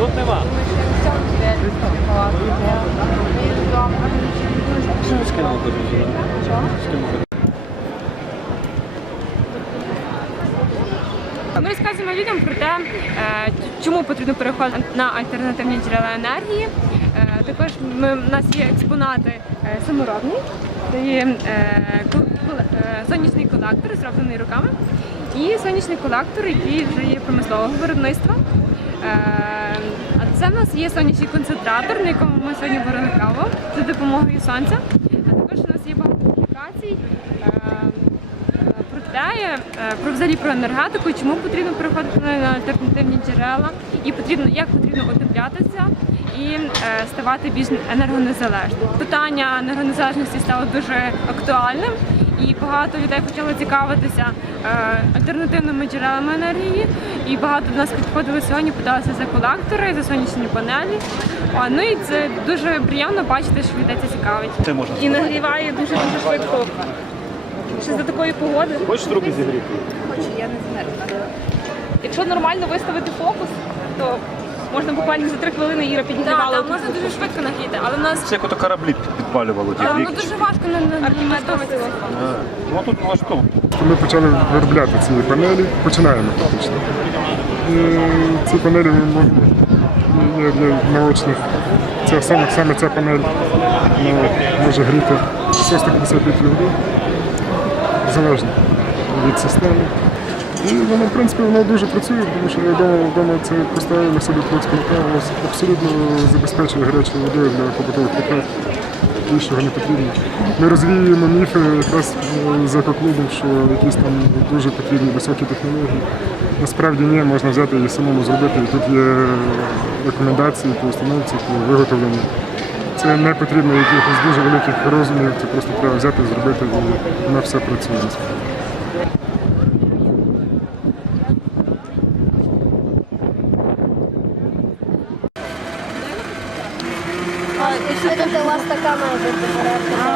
Тут нема. Ми розказуємо людям про те, е, чому потрібно переходити на альтернативні джерела енергії. Е, Також ми, у нас є експонати е, саморобні. Це є сонячний колектор, зроблений руками, і сонячний колектор, який вже є промислового виробництва. Е, це в нас є сонячний концентратор, на якому ми сьогодні варили каву за допомогою сонця. А також у нас є багато аплікацій. е, про те, е, про взагалі про енергетику, чому потрібно переходити на альтернативні джерела, і потрібно як потрібно утеплятися і е, ставати більш енергонезалежним. Питання енергонезалежності стало дуже актуальним. І багато людей почало цікавитися е, альтернативними джерелами енергії. І багато до нас підходили сьогодні, питалися за колектори, за сонячні панелі. Ну і це дуже приємно бачити, що людей це цікавить. Це можна. І нагріває дуже дуже швидко. Ще за такої погоди. Хочеш руки зігріти? Хочу, я не змерзла. Якщо нормально виставити фокус, то можна буквально за три хвилини Іра Так, підігрівала. там можна дуже швидко нагріти, але в нас Це як ото кораблі підпалювало ті але воно віки. дуже важко на налаштовуватися. Ну тут влаштовано. Ми почали виробляти ці панелі, починаємо фактично. І ці панелі ми можемо є для наочних. Це саме, саме ця панель вона може гріти 150 літрів води, залежно від системи. І воно, в принципі, воно дуже працює, тому що я вдома, вдома це поставили собі плацькота, абсолютно забезпечує гарячою водою для побутових потреб. Більшого не потрібно. Ми розвіюємо міфи якраз е, з екоклубом, що якісь там дуже потрібні високі технології. Насправді ні, можна взяти і самому зробити. І тут є рекомендації по установці, по виготовленню. Це не потрібно якихось дуже великих розумів, це просто треба взяти, зробити, і воно все працює. Якщо тут у вас така має.